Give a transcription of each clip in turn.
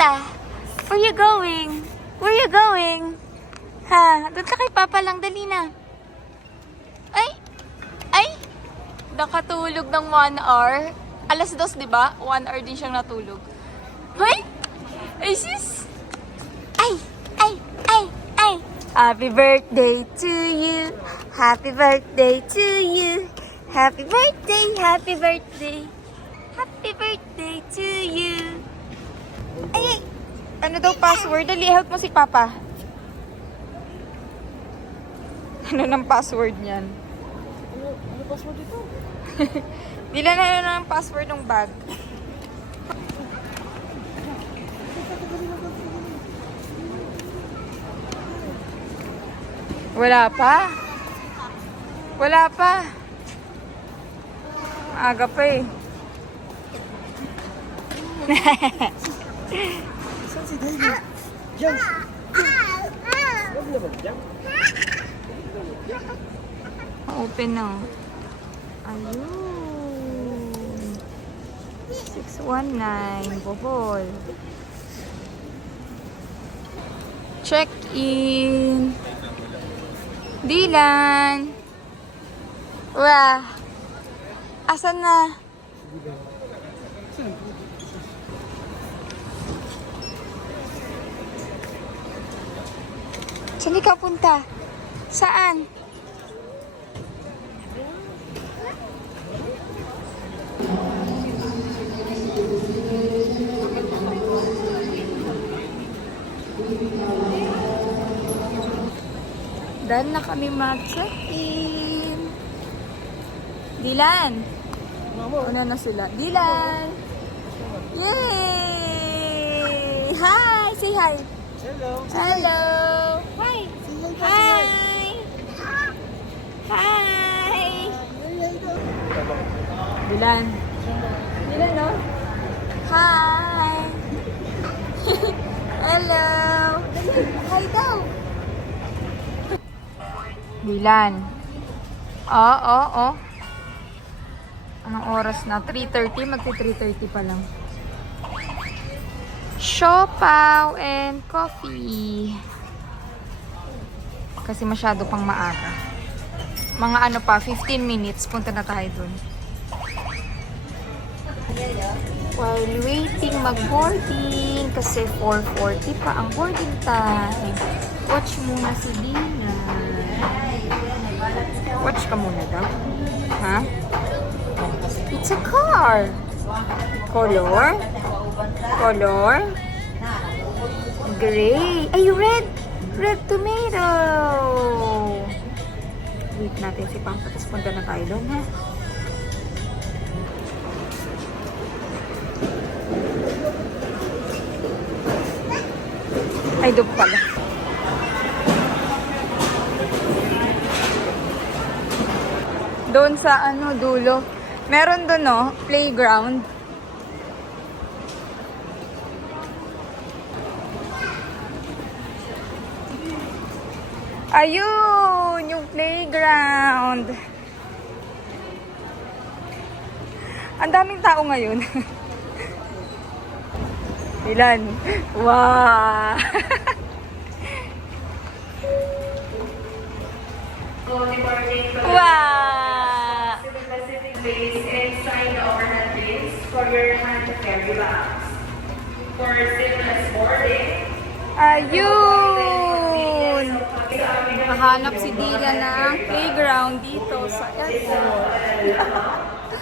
pupunta? Where you going? Where you going? Ha? Doon ka kay Papa lang. Dali na. Ay! Ay! Nakatulog ng 1 hour. Alas 2, di ba? 1 hour din siyang natulog. Hoy! Ay, sis! Ay! Ay! Ay! Ay! Happy birthday to you! Happy birthday to you! Happy birthday! Happy birthday! Happy birthday to you! Ay! Ay! Ano daw password? Dali, help mo si Papa. Ano ng password niyan? Ano password ito? Dila na ano ng password ng bag. Wala pa. Wala pa. Aga pa eh. Saan si David? Diyan! Huwag naman diyan. Open na. Ayun. 619. Bohol. Check-in. Dylan. Wah. Asan na? Saan ikaw punta? Saan? Dahil na kami mag-check-in. Dylan. Una na sila. Dylan. Yay! Hi! Say hi. Hello! Hello. Hi. Hi. Hi. Dylan. Dylan, no? Hi. Hello. Hi daw. Dylan. Oo. Anong oras na? 3:30. Magti-3:30 pa lang. Siopaw and coffee. Kasi masyado pang maaga. Mga ano pa, 15 minutes. Punta na tayo dun. While waiting mag-boarding. Kasi 4:40 pa ang boarding time. Watch muna si Dina. Watch ka muna daw. Ha? It's a car. Color? Color? Gray. Ay, red! Red tomato! Wait natin si Papa. Tapos punta na tayo doon, ha? Ay, doon pala. Doon sa ano, dulo. Meron doon, no? Playground. Ayun! Yung playground. Ang daming tao ngayon. Ilan? Wow! Wow! Inside the overhead bins for your hand carry bags. For seamless boarding, Ayun! Nakahanap si Dila ng playground dito sa airport.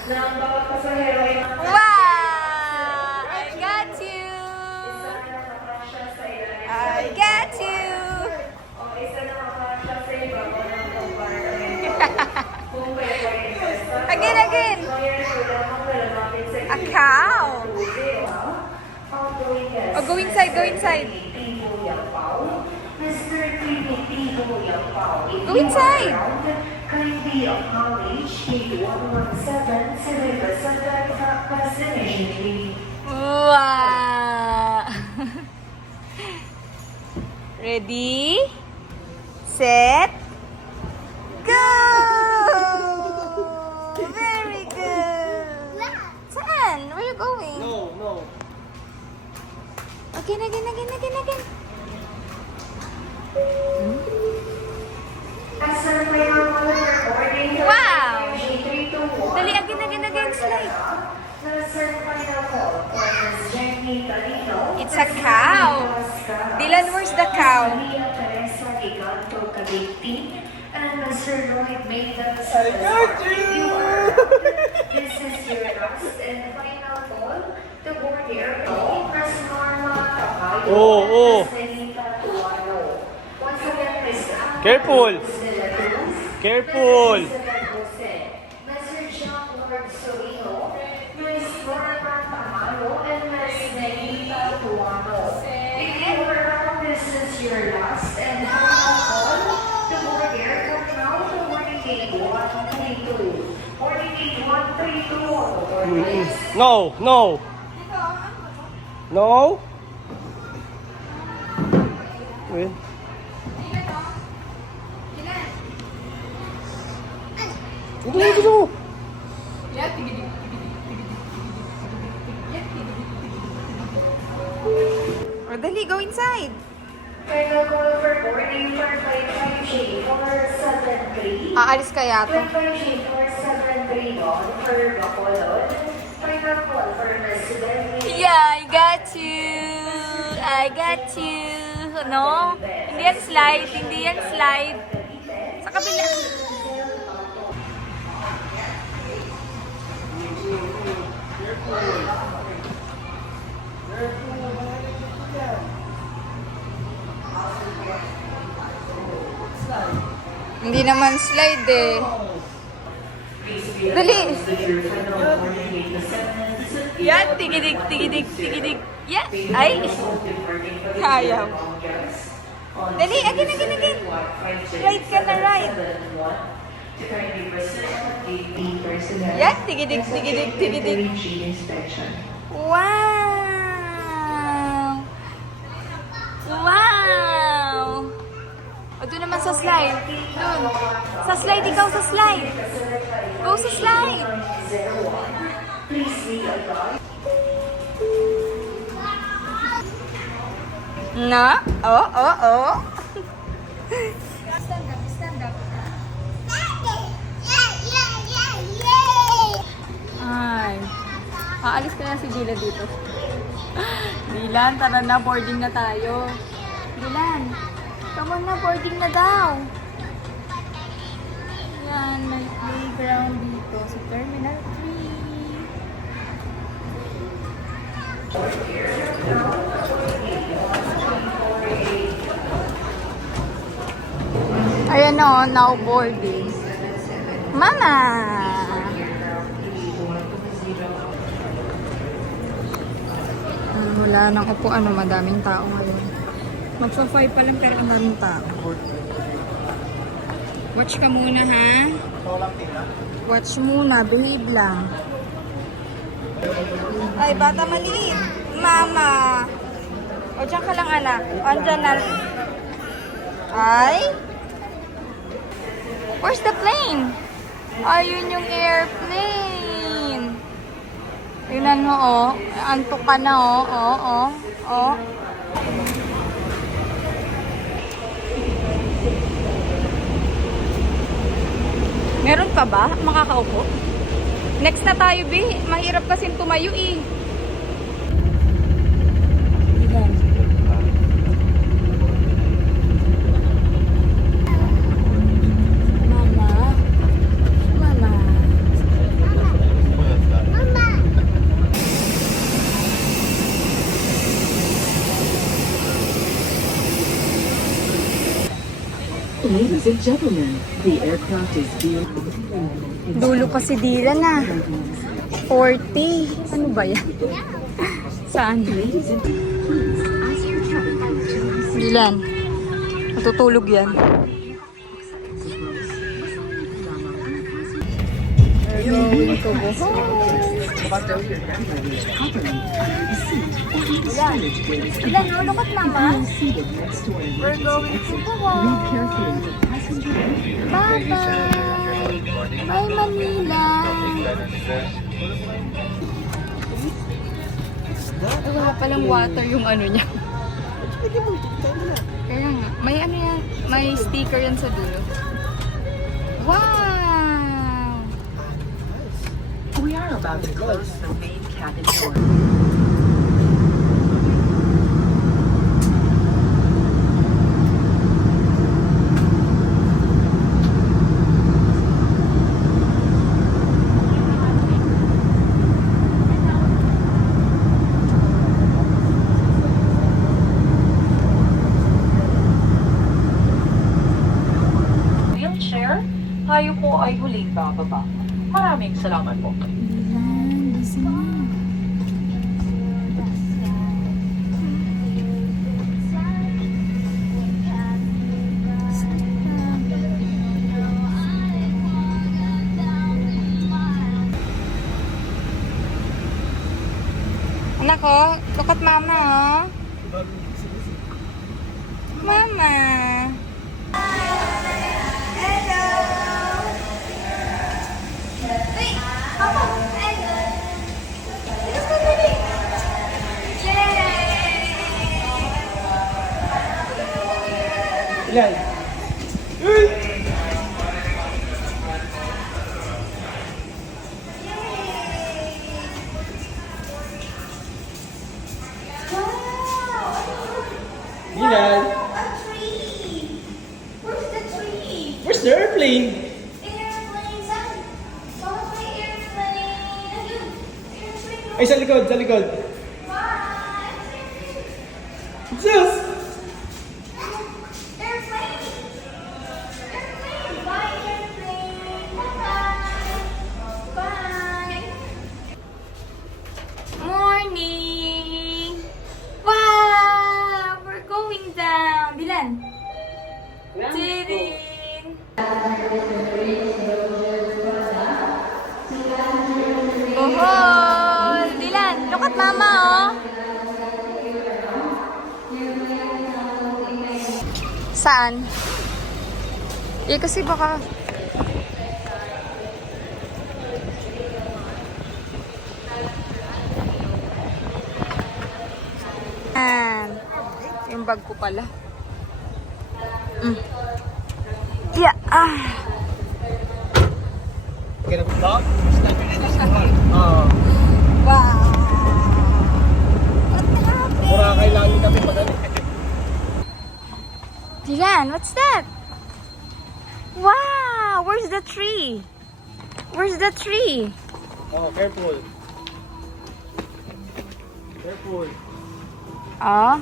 ng bawat pasahero ay Wow! I got you! nakakasya sa ilalim I got you! o isa nakakasya sa ibabaw ng compartment. Kung kayo ay interested, Again! mayroon po lamang lalapit sa A cow! outgoing guests. Oh, go inside, go inside. Tibo Yang Pao, Mr. Tibo Yang Pao. Go inside. Kindly acknowledge the 117 civil destination. Wow! Ready? Set? Go! Very good! Saan? Where you going? No. Okay It's a cow. Dylan, where's the cow? Maria Teresa Giganto Calixti and Mr. Lloyd Maiden. I got you! This is your last and final call to board the airplane. Miss Norma Tamayo. Oh, oh. Miss Benita Tuano. Once again, Miss Anna Careful. De La Cruz, Careful. Miss Isabel Jose, Mr. John Lord Solino, Miss Norma Tamayo, and Miss Benita Tuano. If you were around, this is your last and final call to board the airport now to boarding gate 132. Boarding gate 132 on the board list. No, no. No? Wait. Ito. O, dali, go inside. Final call for boarding for flight 5G473. Aalis kaya to. Flight 5G473 on for Bacolod. Final call for Miss Benny. Yeah, I got you. I got you. No? Hindi yan slide. Hindi yan slide. Sa kabila. Hindi naman slide eh. Dali. Yan, tigidig, tigidig, tigidig. Yan, ay. Kaya. Dali, again, again, again. Ride ka na, ride. Yan, tigidig, tigidig, tigidig. Wow! Wow! O, doon naman sa slide. Doon. Sa slide, ikaw sa slide. Go sa slide. Na? Oh, oh, oh. Stand up, stand up. Ay. Aalis kaya si Dylan dito. Dylan, tara na, boarding na tayo. Dylan, come on na, boarding na daw. Yan, may playground dito sa Terminal 3. Ayan o, now boarding. Mama! Wala nang upuan, madaming tao ngayon. Magsa-5 pa lang pero ang daming tao. Watch ka muna, ha? Watch muna, behave lang. Ay, bata maliit. Mama! O, dyan ka lang, anak. Andyan na. Ay? Where's the plane? Ayun yung airplane. Tingnan mo, oh. Antok ka na, oh. Oh, oh. Oh. Meron pa ba? Makakaupo? Next na tayo, B. Mahirap kasing tumayo, eh. Mama. Mama. Ladies and gentlemen, the aircraft is being... Dulo pa si Dylan, ah. 40. Ano ba yan? Saan? Ladies and please ask your cabin crew to receive Dylan. Matutulog yan. We're going to go home. Dylan, no, look at Mama. We're going to go home. Bye-bye. Bye, Manila. Ay, wala palang water yung ano niya. Kaya nga, may ano yan, may sticker yan sa dulo. Wow! We are about to close the main cabin door. huling bababa. Maraming salamat po. Dilan, gising na. Anak ko, look at mama, oh. Mama. Ilan? Ilan? A tree! Where's the tree? Where's the airplane? Airplane! Saan? Saan may airplane? Ayun! Airplane! Ay, sa likod, sa likod. Bye! Zeus! Airplane! Airplane! Bye, airplane! Bye-bye! Bye! Morning! Wow! We're going down. Dilan. Tirin. Bohol! Dilan, look at mama, oh. Saan? Eh, kasi baka... Yung bag ko pala. Yeah. Get up, dog. Stand in this wall. Wow. What happened? Boracay lagi kami madali. Dilan, what's that? Wow! Where's the tree? Where's the tree? Oh, careful. Careful. Oh.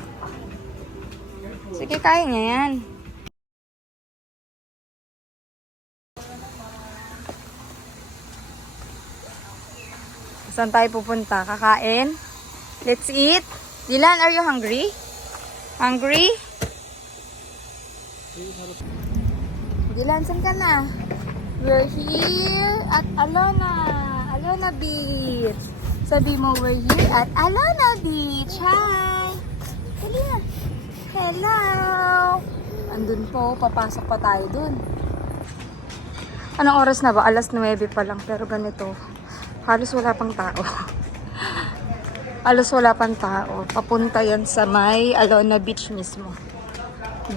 Sige, kaya niya yan. Saan tayo pupunta? Kakain? Let's eat. Dilan, are you hungry? Hungry? Dilan, saan ka na? We're here at Alona Beach. Sabi mo, we're here at Alona Beach. Hi! Dali na. Hello! Andun po, papasok pa tayo dun. Anong oras na ba? Alas 9 pa lang, pero ganito. Halos wala pang tao. Halos wala pang tao. Papunta yan sa may Alona Beach mismo.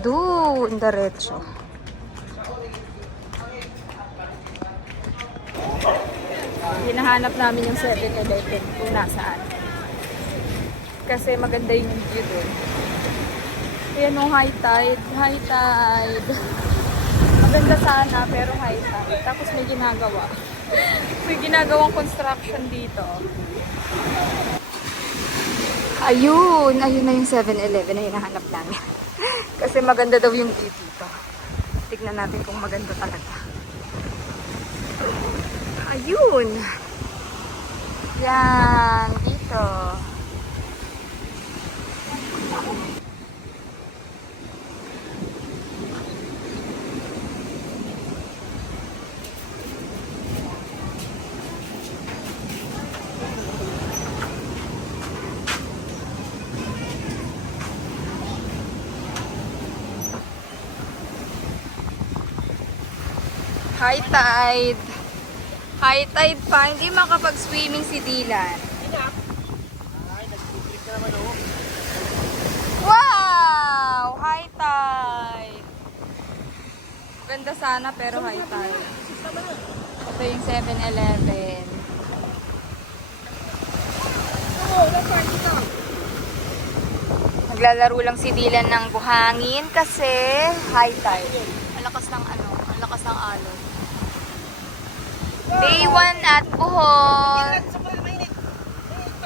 Doon, diretso. Hinahanap namin yung 7-Eleven kung nasaan. Kasi maganda yung view doon. Ayan o, high tide. High tide. Maganda sana, pero high tide. Tapos may ginagawa. May ginagawang construction dito. Ayun! Ayun na yung 7-Eleven na hinahanap namin. Kasi maganda daw yung view dito. Tignan natin kung maganda talaga. Ayun! Yan! Dito. High tide. High tide pa. Hindi makapag-swimming si Dylan. Wow! High tide. Ganda sana pero high tide. Ito yung 7-Eleven. Naglalaro lang si Dylan ng buhangin kasi high tide. Ang lakas ng ano, ang lakas ng alon. Day 1 at Bohol.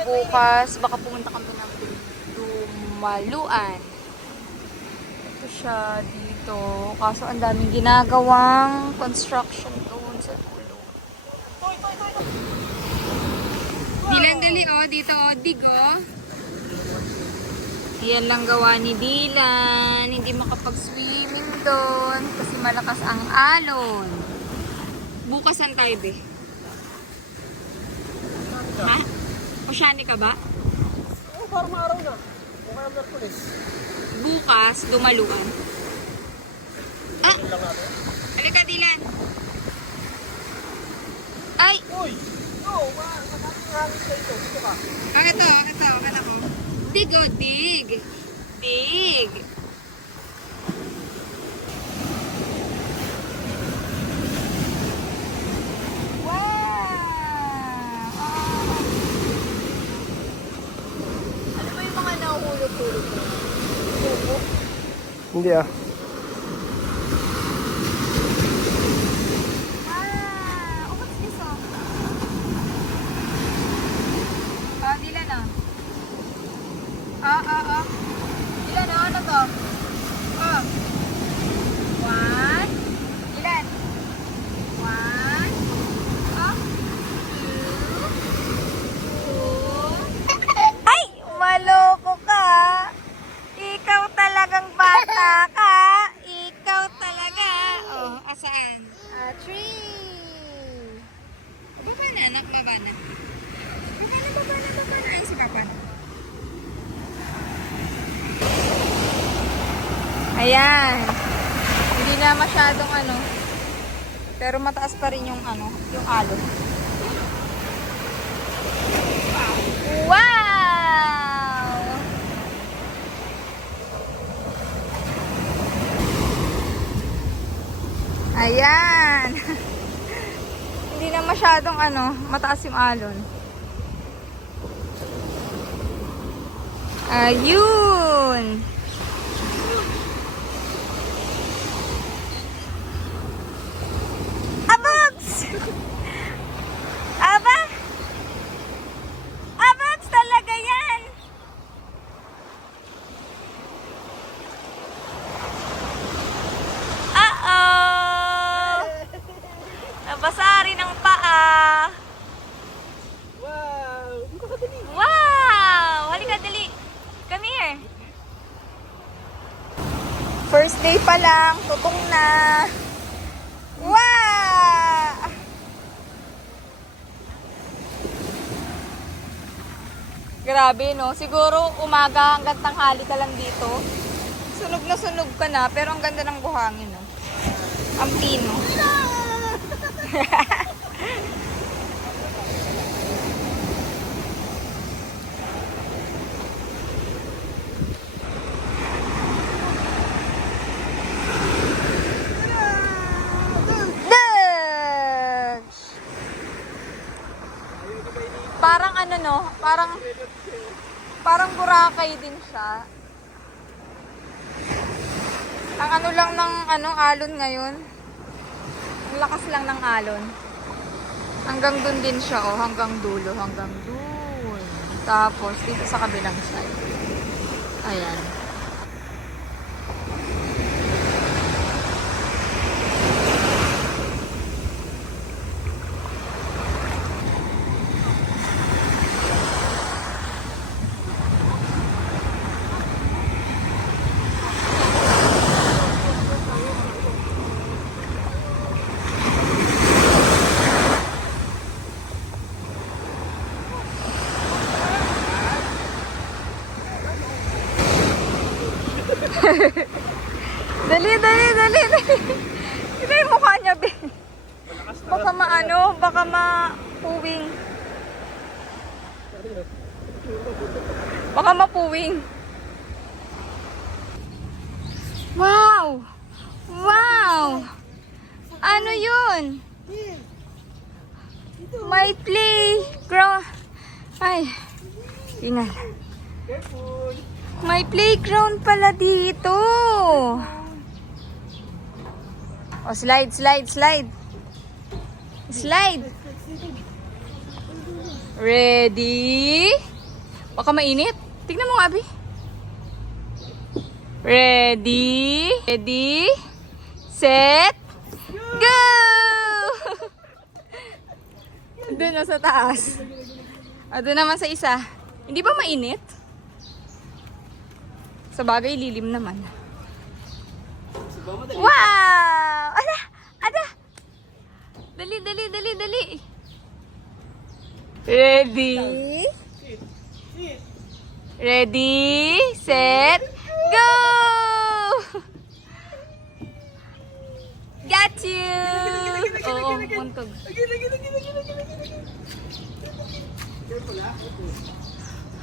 Bukas, baka pumunta kami ng Dumaluan. Ito siya dito. Kaso ang daming ginagawang construction doon sa dito, dig, oh. Ayan lang gawa ni Dylan. Hindi makapag-swimming doon kasi malakas ang alon. Bukasan tayo, be. Ha? Oceanic ka ba? Oh, parang araw na. O kaya Merkulis. Bukas, dumaluan. Ah! Lang natin. Halika, Dylan. Ay! Uy! No! Hangin sa ito. Dito ka. Ito. Akala ko. Dig, oh, dig. Dig. Wow! Ano ba yung mga nahuhulog-hulog mo? Pupo? Hindi ah. Oh, what's this, oh? Dylan, oh. Dylan, oh, ano to? Oh. One. Dylan. One. Oh. Two. Ay! Maloko ka! Ikaw talagang bata ka! Ikaw talaga! Oh, asaan? Tree! Baba na, anak, baba na. Baba na. Ay, si Papa. Ayan. Hindi na masyadong ano. Pero mataas pa rin yung ano, yung alon. Wow! Ayan. Hindi na masyadong ano, mataas yung alon. Ayun. Abogs! Aba? Abogs talaga yan. Uh-oh. Nabasa rin ang paa. Wow! Dito ka dali. Wow! Halika, dali. Come here. First day pa lang, tutong na. Wow! Grabe, no? Siguro umaga hanggang tanghali ka lang dito. Sunog na sunog ka na, pero ang ganda ng buhangin, no? Ang pino. Parang ano, no? Parang Boracay din siya. Ang ano lang ng ano, alon ngayon. Ang lakas lang ng alon. Hanggang dun din siya, oh. Hanggang dulo. Hanggang dun. Tapos, dito sa kabilang side. Ayan. Dali. Ito yung mukha niya, be. Baka maano, baka mapuwing. Baka mapuwing. Wow! Wow! Ano yun? May playground. Ay, ingal. May playground pala dito. Oh, slide. Slide. Ready? Baka mainit. Tignan mo, Abi. Ready? Set? Go! Doon na sa taas. Doon naman sa isa. Hindi ba mainit? Sa bagay, lilim naman. Wow! Ala! Ada! Dali, dali, dali, dali. Ready? Ready, set, go! Got you! Oo, muntog.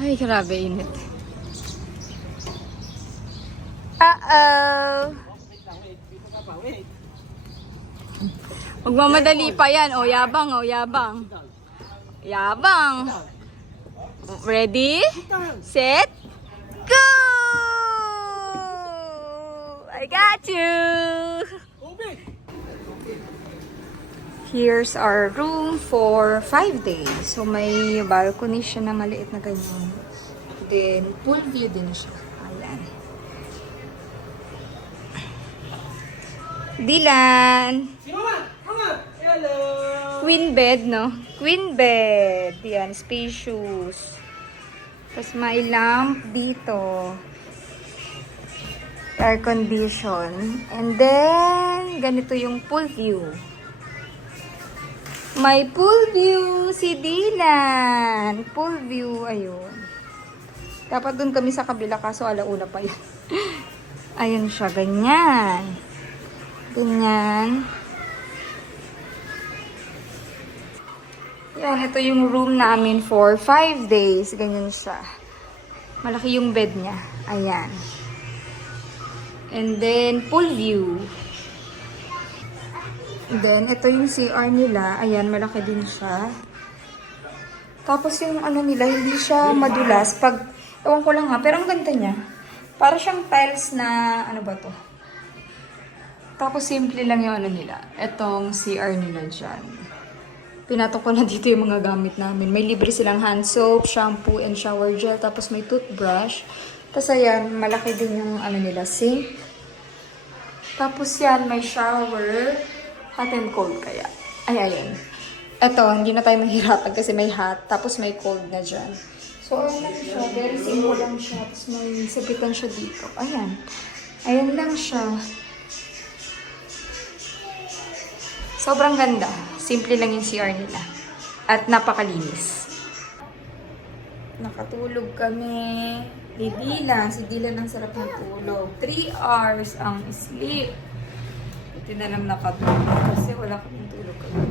Ay, grabe init. Uh-oh! Magmamadali pa yan. O, yabang, o, yabang. Yabang. Ready? Set? Go! I got you! Here's our room for 5 days. So, may balcony siya na maliit na ganyan. Then, pool view din siya. Ayan. Dylan! Hello! Queen bed, no? Queen bed. Yan, spacious. Tapos may lamp dito. Air condition. And then, ganito yung pool view. May pool view si Dylan. Pool view, ayun. Dapat dun kami sa kabila kaso alauna pa yun. Ayun siya, ganyan. Ganyan. Yan, ito yung room namin for 5 days. Ganyan siya. Malaki yung bed niya. Ayan. And then, pool view. Then, ito yung CR nila. Ayan, malaki din siya. Tapos yung ano nila, hindi siya madulas. Pag, ewan ko lang ha, pero ang ganda niya. Para siyang tiles na, ano ba to? Tapos simple lang yung ano nila. Etong CR nila dyan. Pinatok ko na dito yung mga gamit namin. May libre silang hand soap, shampoo, and shower gel. Tapos may toothbrush. Tapos ayan, malaki din yung ano nila, sink. Tapos yan, may shower. Hot and cold kaya. Ay, ayan. Eto, hindi na tayo mahirapan kasi may hot. Tapos may cold na dyan. So, ayan lang siya. Very simple lang siya. Tapos may sapitan siya dito. Ayan. Ayan lang siya. Sobrang ganda. Simple lang yung CR nila. At napakalinis. Nakatulog kami. Ni Dylan. Si Dylan ang sarap ng tulog. 3 hours ang sleep. Buti na lang nakatulog kasi wala kaming tulog kami.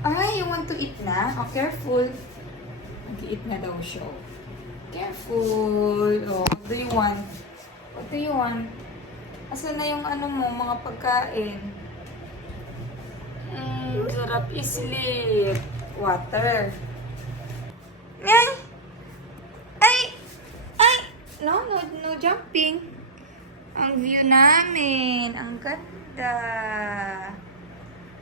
Ay, you want to eat na? Oh, careful. Mag-eat na daw siya. Careful. Oh, what do you want? What do you want? Asan na yung ano mo, mga pagkain? Sarap i-sleep. Water. Ay! Ay! Ay! No jumping. Ang view namin. Ang ganda.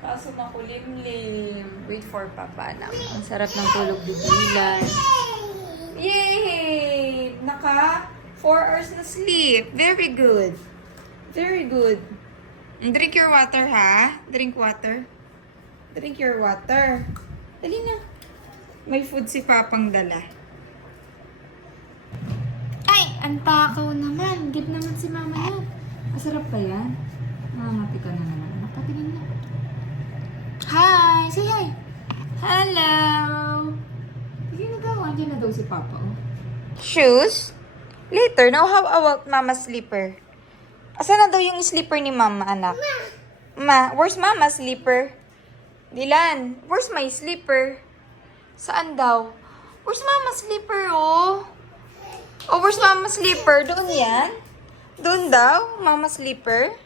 Kaso makulimlim. Wait for Papa na. Ang sarap ng tulog ni Dylan. Yay! Naka 4 hours na sleep. Very good. Very good. Drink your water, ha? Drink water. Drink your water. Dali na. May food si Papang dala. Ay! Ang takaw naman. Give naman si Mama yan. Masarap pa yan? Mamati ka na naman. Napatingin na. Hi! Say hi! Hello! Hindi nagawa. Diyan na daw si Papa, oh. Shoes? Later. Now, how about Mama's slipper? Asan na daw yung slipper ni Mama, anak? Where's Mama's slipper? Dylan, where's my slipper? Saan daw? Where's Mama's slipper, oh? Oh, where's Mama's slipper? Doon yan? Doon daw? Mama's slipper?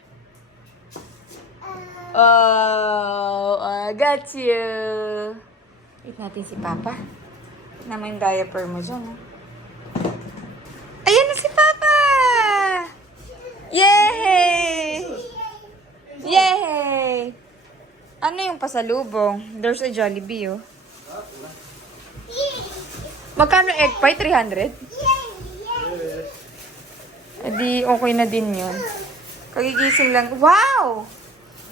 Oh, I got you. Eat natin si Papa. Naman yung diaper mo dyan, oh. Ayan na si Papa! Yay! Yay! Ano yung pasalubong? There's a Jollibee, oh. Magkano egg pie? 300? Edi, okay na din yun. Kagigising lang. Wow!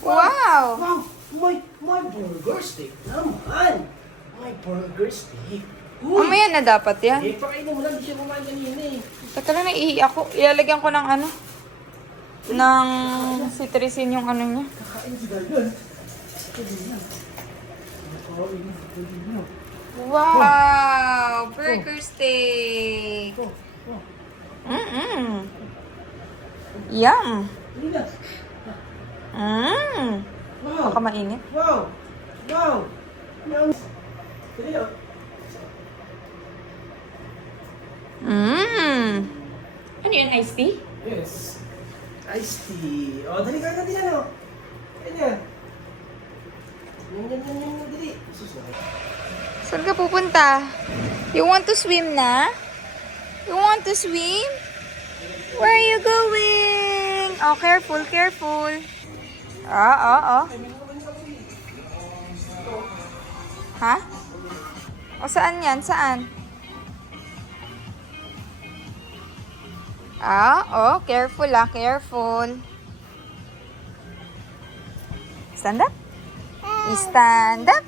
Wow! Wow! My burger steak naman! My burger steak! Mamaya na dapat yan. Eh, pakainin mo lang. Di siya kumain kanina eh. Teka lang, naiihi ako. Ilalagyan ko ng ano? Ng cetirizine yung ano niya. Kakain si Dagon. Wow! Burger steak! Mm-mm. Yum! Hindi na. Wow. Baka mainit. Wow. Wow. Dali oh. Ano yun, iced tea? Yes. Iced tea. Oh, dali ka natin ano. Ganyan. Yan, dali. Susunod. Saan ka pupunta? You want to swim na? You want to swim? Where are you going? Oh, careful, careful. Oh. Ha? O, saan yan? Saan? Careful careful. Stand up. Stand up.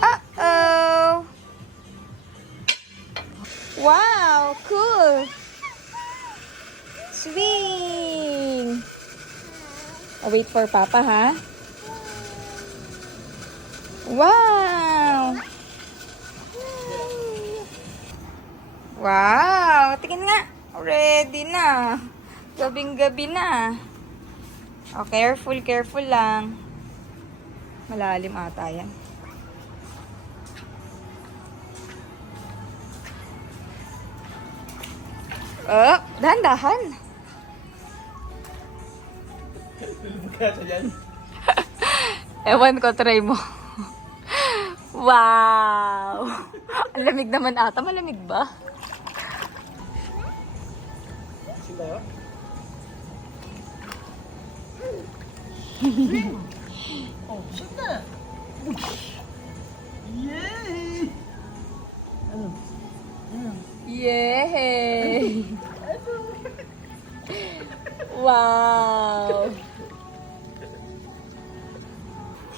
Uh-oh. Wow, cool. Swing. Oh, wait for Papa, ha? Wow. Wow, tingin nga. Ready na. Gabing-gabi na. Oh, careful, careful lang. Malalim ata yan. Oh, dahan-dahan. Kaya dyan. Ewan ko, try mo. Wow! Ang lamig naman ata. Malamig ba? Sila. Oh, shit na. Yay! Ano? Yay! Wow!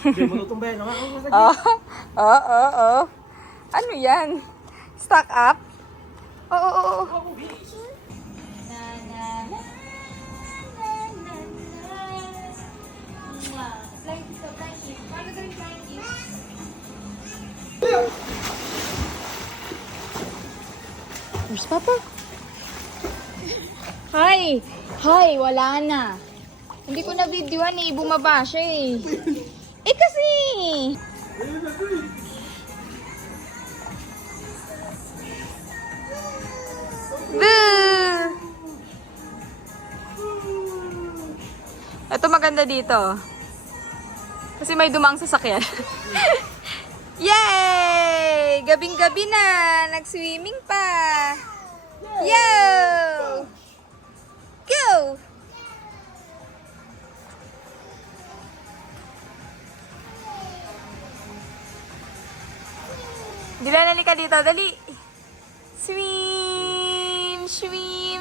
Hindi mo tutumbayan. Oh. Ano yan? Stock up? Oo. Where's Papa? Hi! Hi! Wala na. Hindi ko na videoan eh. Bumaba siya eh. Eh kasi! Boo! Ito maganda dito. Kasi may dumang sasakyan. Yay! Gabing-gabi na. Nag-swimming pa. Yo! Go! Dylan, halika dito. Dali. Swim! Swim!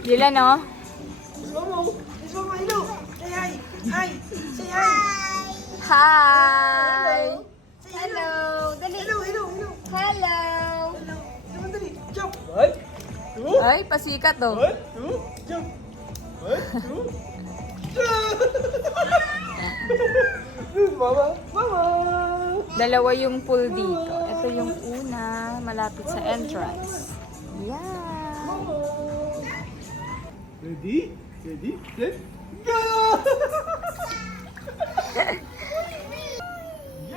Dylan, oh. Miss Momo, hello. Say hi. Hi. Say hi. Hi! Say Hello! Dali! Hello. Hello! Naman dali. Jump. 1, 2. Ay, pasikat, oh. 1, 2. Jump. 1, 2. Jump. Mama. Dalawa yung pool dito. Ito yung una, malapit sa entrance. Yeah! Ready, set, go!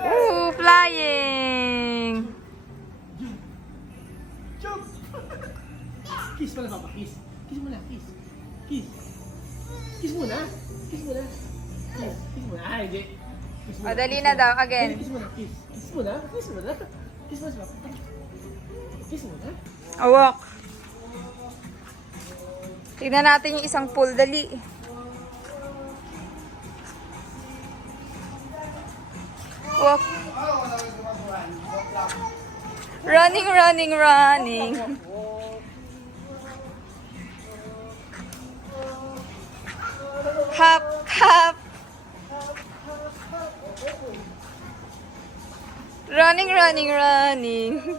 Ooh, flying! Jump! Kiss pala, Papa. Kiss. Kiss muna. Kiss. Kiss muna. Kiss muna. Hindi. Kiss muna. O, dali na daw. Again. Kiss muna. Kiss. Kiss muna. Kiss muna, Papa. Kiss muna. Awak. Tignan natin yung isang pool. Dali. Walk. Running. Hop. Running, running, running.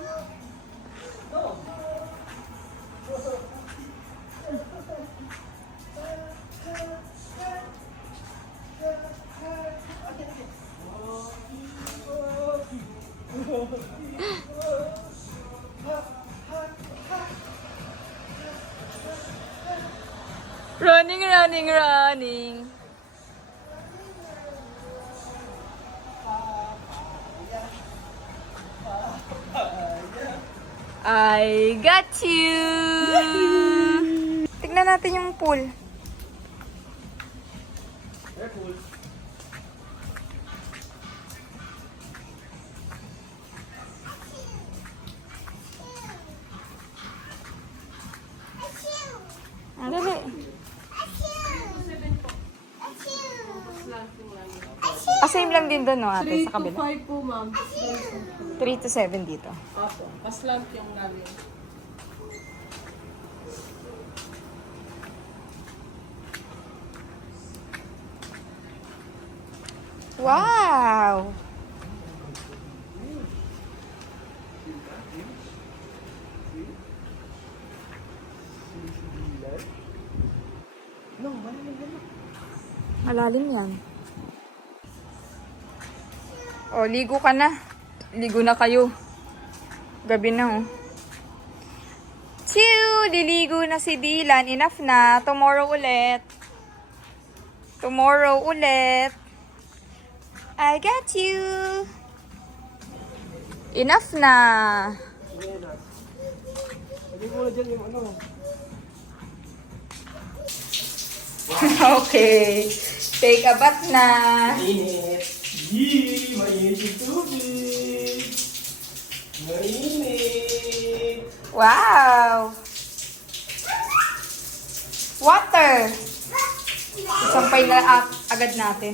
Running, running, running. I got you! Tignan natin yung pool. Ah, dali. Ah, same lang din doon, no, ate, sa kabila. 5 po, ma'am. 3 to 7 dito. Opo. Mas lamp yung namin. Wow! Malalim yan. O, ligo ka na. Ligo na kayo. Gabi na, oh. Chew! Liligo na si Dylan. Enough na. Tomorrow ulit. Tomorrow ulit. I got you. Enough na. Pwede mo na dyan yung ano. Okay. Take a bath na. Mainit. Yee! Mainit yung tubig. Mainit. Wow! Water! Sampay na agad natin.